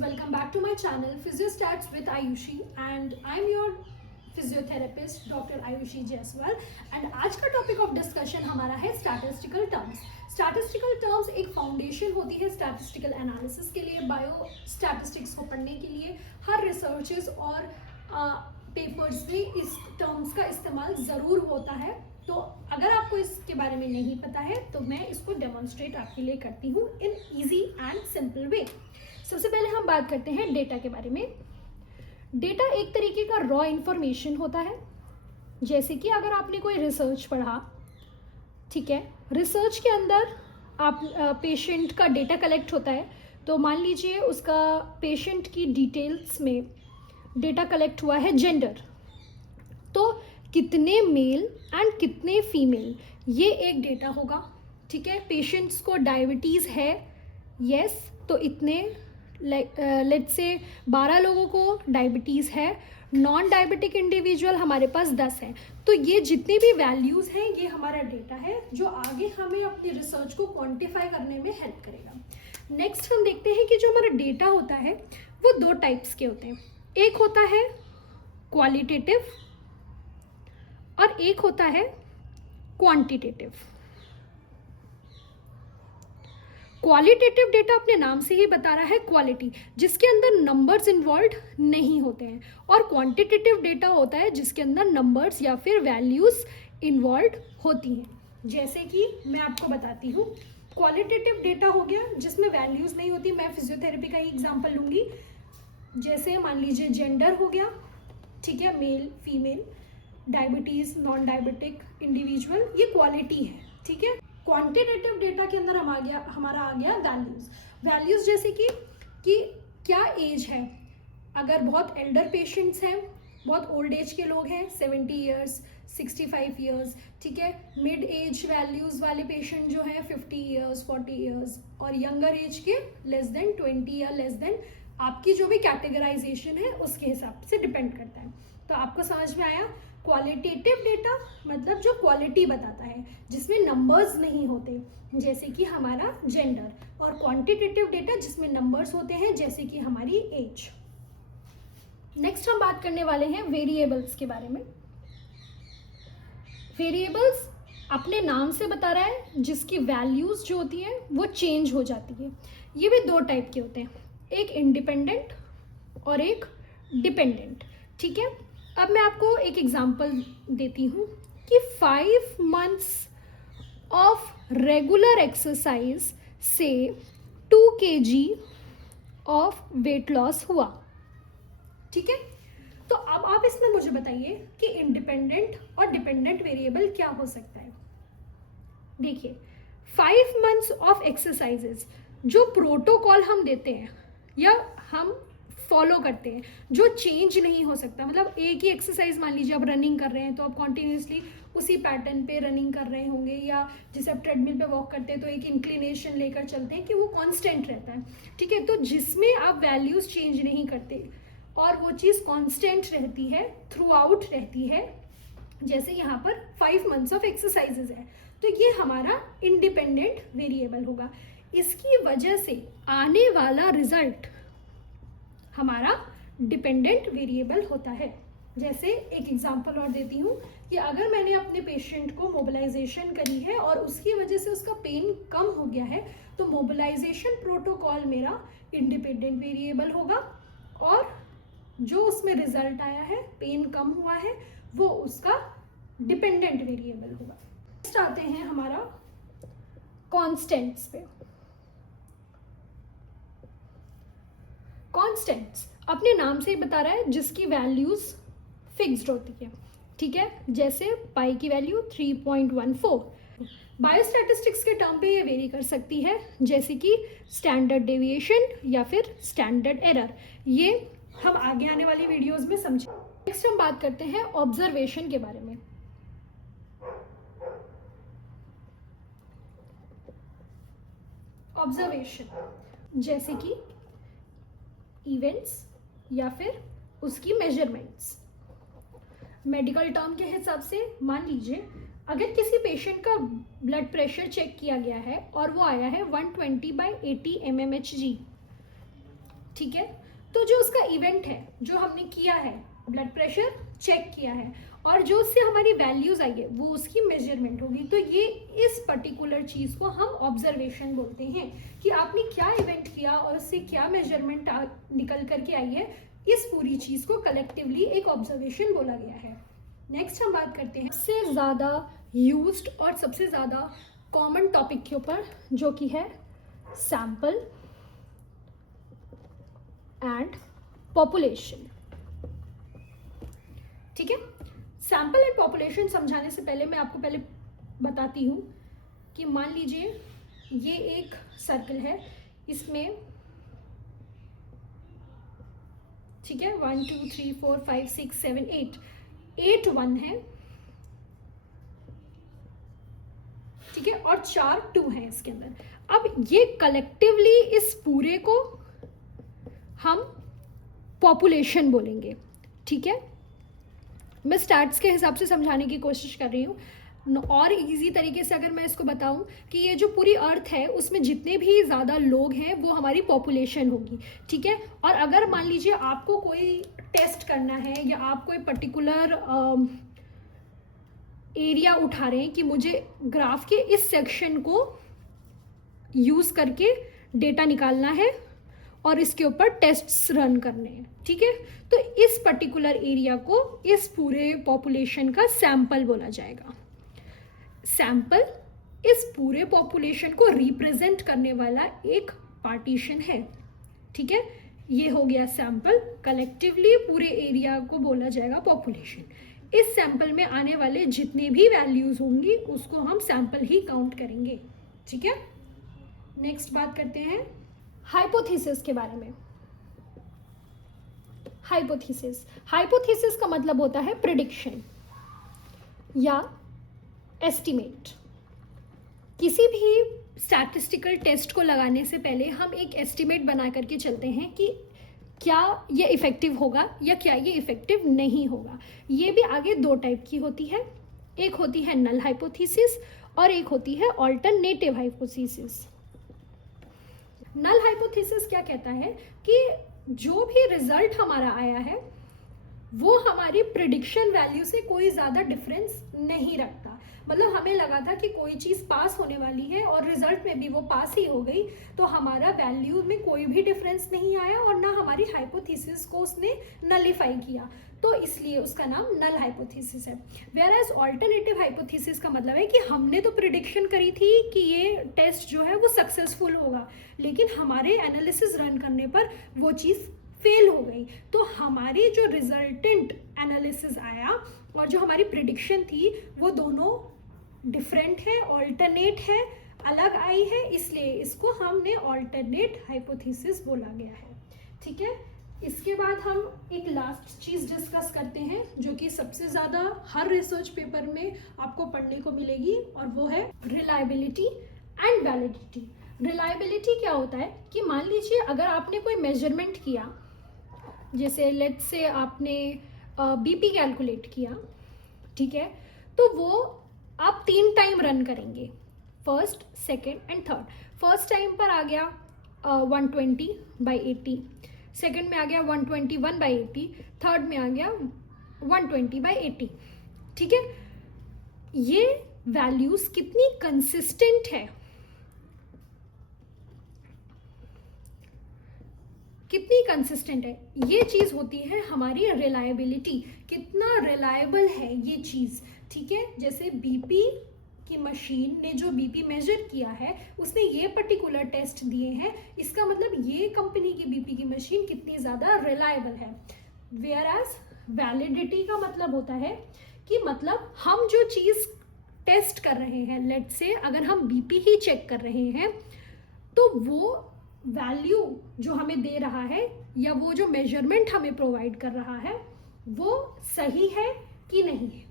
welcome back to my channel Physiostats with Ayushi and I'm your physiotherapist Dr. Ayushi Jaiswal and आज का topic of discussion हमारा है statistical terms. Statistical terms एक foundation होती है statistical analysis के लिए, बायो स्टैटिस्टिक्स को पढ़ने के लिए। हर रिसर्चेस और पेपर्स में इस टर्म्स का इस्तेमाल ज़रूर होता है, तो अगर आपको इसके बारे में नहीं पता है तो मैं इसको डेमोन्स्ट्रेट आपके लिए करती हूँ in easy and simple way. सबसे पहले हम बात करते हैं डेटा के बारे में। डेटा एक तरीके का रॉ इन्फॉर्मेशन होता है। जैसे कि अगर आपने कोई रिसर्च पढ़ा, ठीक है, रिसर्च के अंदर आप पेशेंट का डेटा कलेक्ट होता है, तो मान लीजिए उसका पेशेंट की डिटेल्स में डेटा कलेक्ट हुआ है जेंडर, तो कितने मेल एंड कितने फीमेल, ये एक डेटा होगा। ठीक है, पेशेंट्स को डायबिटीज़ है, यस, तो इतने लेट्स से 12 लोगों को डायबिटीज़ है, नॉन डायबिटिक इंडिविजुअल हमारे पास 10 हैं। तो ये जितने भी वैल्यूज़ हैं ये हमारा डेटा है जो आगे हमें अपनी रिसर्च को क्वांटिफाई करने में हेल्प करेगा। नेक्स्ट हम देखते हैं कि जो हमारा डेटा होता है वो दो टाइप्स के होते हैं। एक होता है क्वालिटेटिव और एक होता है क्वांटिटेटिव। क्वालिटेटिव डेटा अपने नाम से ही बता रहा है क्वालिटी, जिसके अंदर नंबर्स इन्वॉल्व नहीं होते हैं, और क्वांटिटेटिव डेटा होता है जिसके अंदर नंबर्स या फिर वैल्यूज़ इन्वॉल्व होती हैं। जैसे कि मैं आपको बताती हूँ, क्वालिटेटिव डेटा हो गया जिसमें वैल्यूज़ नहीं होती। मैं फिजियोथेरेपी का ही एग्जांपल लूँगी। जैसे मान लीजिए जेंडर हो गया, ठीक है, male female, diabetes, non diabetic individual, ये क्वालिटी है। ठीक है, क्वांटिटेटिव डेटा के अंदर हमारा आ गया वैल्यूज़ जैसे कि क्या एज है। अगर बहुत एल्डर पेशेंट्स हैं, बहुत ओल्ड एज के लोग हैं, 70 ईयर्स, 65 ईयर्स, ठीक है, मिड एज वैल्यूज़ वाले पेशेंट जो हैं 50 ईयर्स, 40 ईयर्स, और यंगर एज के लेस देन 20 या लेस देन, आपकी जो भी कैटेगराइजेशन है उसके हिसाब से डिपेंड करता है। तो आपको समझ में आया, क्वालिटेटिव डेटा मतलब जो क्वालिटी बताता है जिसमें नंबर्स नहीं होते, जैसे कि हमारा जेंडर, और क्वांटिटेटिव डेटा जिसमें नंबर्स होते हैं जैसे कि हमारी एज। नेक्स्ट हम बात करने वाले हैं वेरिएबल्स के बारे में। वेरिएबल्स अपने नाम से बता रहा है जिसकी वैल्यूज़ जो होती हैं वो चेंज हो जाती है। ये भी दो टाइप के होते हैं, एक इंडिपेंडेंट और एक डिपेंडेंट। ठीक है, अब मैं आपको एक एग्जांपल देती हूँ कि 5 months ऑफ रेगुलर एक्सरसाइज से 2 kg ऑफ वेट लॉस हुआ। ठीक है, तो अब आप इसमें मुझे बताइए कि इंडिपेंडेंट और डिपेंडेंट वेरिएबल क्या हो सकता है। देखिए, 5 months ऑफ एक्सरसाइजेज जो प्रोटोकॉल हम देते हैं या हम फॉलो करते हैं, जो चेंज नहीं हो सकता, मतलब एक ही एक्सरसाइज, मान लीजिए आप रनिंग कर रहे हैं तो आप कॉन्टिन्यूसली उसी पैटर्न पे रनिंग कर रहे होंगे, या जैसे आप ट्रेडमिल पे वॉक करते हैं तो एक इंक्लिनेशन लेकर चलते हैं कि वो कांस्टेंट रहता है। ठीक है, तो जिसमें आप वैल्यूज़ चेंज नहीं करते और वो चीज़ कांस्टेंट रहती है, थ्रू आउट रहती है, जैसे यहाँ पर 5 months ऑफ एक्सरसाइजेज है, तो ये हमारा इंडिपेंडेंट वेरिएबल होगा। इसकी वजह से आने वाला रिजल्ट हमारा डिपेंडेंट वेरिएबल होता है। जैसे एक एग्जांपल और देती हूँ कि अगर मैंने अपने पेशेंट को मोबिलाइजेशन करी है और उसकी वजह से उसका पेन कम हो गया है, तो मोबिलाइजेशन प्रोटोकॉल मेरा इंडिपेंडेंट वेरिएबल होगा, और जो उसमें रिजल्ट आया है, पेन कम हुआ है, वो उसका डिपेंडेंट वेरिएबल होगा। नेक्स्ट आते हैं हमारा कॉन्स्टेंट्स पे। कॉन्स्टेंट्स अपने नाम से ही बता रहा है जिसकी वैल्यूज़ फिक्स्ड होती है। ठीक है, जैसे पाई की वैल्यू 3.14। बायोस्टैटिस्टिक्स के टर्म पे ये वेरी कर सकती है, जैसे कि स्टैंडर्ड डेविएशन या फिर स्टैंडर्ड एरर। ये हम आगे आने वाली वीडियोस में समझें। नेक्स्ट हम बात करते हैं ऑब्जर्वेशन के बारे में। ऑब्जर्वेशन जैसे कि इवेंट्स या फिर उसकी मेजरमेंट्स। मेडिकल टर्म के हिसाब से मान लीजिए अगर किसी पेशेंट का ब्लड प्रेशर चेक किया गया है और वो आया है 120/80 mmHg, ठीक है। तो जो उसका इवेंट है, जो हमने किया है, ब्लड प्रेशर चेक किया है, और जो उससे हमारी वैल्यूज आई है वो उसकी मेजरमेंट होगी। तो ये इस पर्टिकुलर चीज़ को हम ऑब्जर्वेशन बोलते हैं कि आपने क्या इवेंट किया और उससे क्या मेजरमेंट निकल करके आई है। इस पूरी चीज़ को कलेक्टिवली एक ऑब्जर्वेशन बोला गया है। नेक्स्ट हम बात करते हैं सबसे ज़्यादा यूज्ड और सबसे ज़्यादा कॉमन टॉपिक के ऊपर, जो कि है सैंपल एंड पॉपुलेशन। ठीक है, सैंपल एंड पॉपुलेशन समझाने से पहले मैं आपको पहले बताती हूँ कि मान लीजिए ये एक सर्कल है, इसमें ठीक है 1 2 3 4 5 6 7 8 1 है, ठीक है, और 4 2 हैं इसके अंदर। अब ये कलेक्टिवली इस पूरे को हम पॉपुलेशन बोलेंगे। ठीक है, मैं स्टैट्स के हिसाब से समझाने की कोशिश कर रही हूँ, और इजी तरीके से अगर मैं इसको बताऊं कि ये जो पूरी अर्थ है उसमें जितने भी ज़्यादा लोग हैं वो हमारी पॉपुलेशन होगी। ठीक है, और अगर मान लीजिए आपको कोई टेस्ट करना है या आप कोई पर्टिकुलर एरिया उठा रहे हैं कि मुझे ग्राफ के इस सेक्शन को यूज़ करके डेटा निकालना है और इसके ऊपर टेस्ट्स रन करने हैं, ठीक है, तो इस पर्टिकुलर एरिया को इस पूरे पॉपुलेशन का सैंपल बोला जाएगा। सैंपल इस पूरे पॉपुलेशन को रिप्रेजेंट करने वाला एक पार्टीशन है। ठीक है, ये हो गया सैंपल। कलेक्टिवली पूरे एरिया को बोला जाएगा पॉपुलेशन। इस सैंपल में आने वाले जितने भी वैल्यूज होंगी उसको हम सैंपल ही काउंट करेंगे। ठीक है, नेक्स्ट बात करते हैं हाइपोथेसिस के बारे में। हाइपोथेसिस का मतलब होता है प्रिडिक्शन या एस्टिमेट। किसी भी स्टैटिस्टिकल टेस्ट को लगाने से पहले हम एक एस्टिमेट बना करके चलते हैं कि क्या ये इफ़ेक्टिव होगा या क्या ये इफ़ेक्टिव नहीं होगा। ये भी आगे दो टाइप की होती है, एक होती है नल हाइपोथेसिस और एक होती है ऑल्टरनेटिव हाइपोथेसिस। नल हाइपोथेसिस क्या कहता है कि जो भी रिजल्ट हमारा आया है वो हमारी प्रिडिक्शन वैल्यू से कोई ज़्यादा डिफरेंस नहीं रखता। मतलब हमें लगा था कि कोई चीज़ पास होने वाली है और रिजल्ट में भी वो पास ही हो गई, तो हमारा वैल्यू में कोई भी डिफरेंस नहीं आया और ना हमारी हाइपोथेसिस को उसने नलीफाई किया, तो इसलिए उसका नाम नल हाइपोथेसिस है। वेयर एज ऑल्टरनेटिव हाइपोथेसिस का मतलब है कि हमने तो प्रिडिक्शन करी थी कि ये टेस्ट जो है वो सक्सेसफुल होगा, लेकिन हमारे एनालिसिस रन करने पर वो चीज़ फेल हो गई, तो हमारी जो रिजल्टेंट एनालिसिस आया और जो हमारी प्रिडिक्शन थी वो दोनों डिफरेंट है, ऑल्टरनेट है, अलग आई है, इसलिए इसको हमने ऑल्टरनेट हाइपोथेसिस बोला गया है। ठीक है, इसके बाद हम एक लास्ट चीज़ डिस्कस करते हैं जो कि सबसे ज़्यादा हर रिसर्च पेपर में आपको पढ़ने को मिलेगी, और वो है रिलायबिलिटी एंड वैलिडिटी। रिलायबिलिटी क्या होता है कि मान लीजिए अगर आपने कोई मेजरमेंट किया, जैसे लेट्स से आपने बीपी कैलकुलेट किया, ठीक है, तो वो आप 3 टाइम रन करेंगे, first, second and third. First time पर आ गया 120/80, सेकंड में आ गया 121/80, थर्ड में आ गया 120/80। ठीक है, ये वैल्यूज कितनी कंसिस्टेंट है, कितनी कंसिस्टेंट है, ये चीज़ होती है हमारी रिलायबिलिटी, कितना रिलायबल है ये चीज़। ठीक है, जैसे बीपी की मशीन ने जो बीपी मेजर किया है उसने ये पर्टिकुलर टेस्ट दिए हैं, इसका मतलब ये कंपनी की बीपी की मशीन कितनी ज़्यादा रिलायबल है। वेयर एज वैलिडिटी का मतलब होता है कि मतलब हम जो चीज़ टेस्ट कर रहे हैं, लेट्स से अगर हम बीपी ही चेक कर रहे हैं, तो वो वैल्यू जो हमें दे रहा है या वो जो मेजरमेंट हमें प्रोवाइड कर रहा है वो सही है कि नहीं है,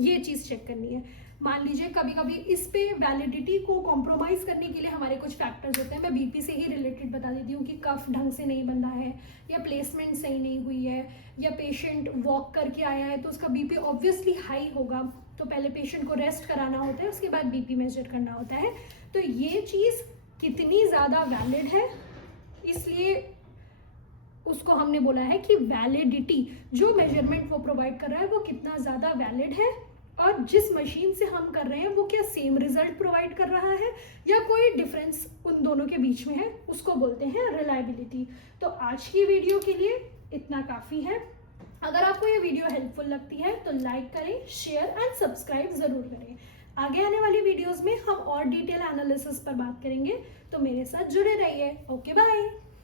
ये चीज़ चेक करनी है। मान लीजिए कभी कभी इस पे वैलिडिटी को कॉम्प्रोमाइज़ करने के लिए हमारे कुछ फैक्टर्स होते हैं। मैं बीपी से ही रिलेटेड बता देती हूँ कि कफ ढंग से नहीं बंधा है, या प्लेसमेंट सही नहीं हुई है, या पेशेंट वॉक करके आया है तो उसका बीपी ऑब्वियसली हाई होगा, तो पहले पेशेंट को रेस्ट कराना होता है, उसके बाद बीपी मेजर करना होता है। तो ये चीज़ कितनी ज़्यादा वैलिड है, इसलिए उसको हमने बोला है कि वैलिडिटी, जो मेजरमेंट वो प्रोवाइड कर रहा है वो कितना ज़्यादा वैलिड है, और जिस मशीन से हम कर रहे हैं वो क्या सेम रिजल्ट प्रोवाइड कर रहा है या कोई डिफरेंस उन दोनों के बीच में है, उसको बोलते हैं रिलायबिलिटी। तो आज की वीडियो के लिए इतना काफ़ी है। अगर आपको ये वीडियो हेल्पफुल लगती है तो लाइक करें, शेयर एंड सब्सक्राइब ज़रूर करें। आगे आने वाली वीडियोस में हम और डिटेल एनालिसिस पर बात करेंगे, तो मेरे साथ जुड़े रहिए। Okay bye.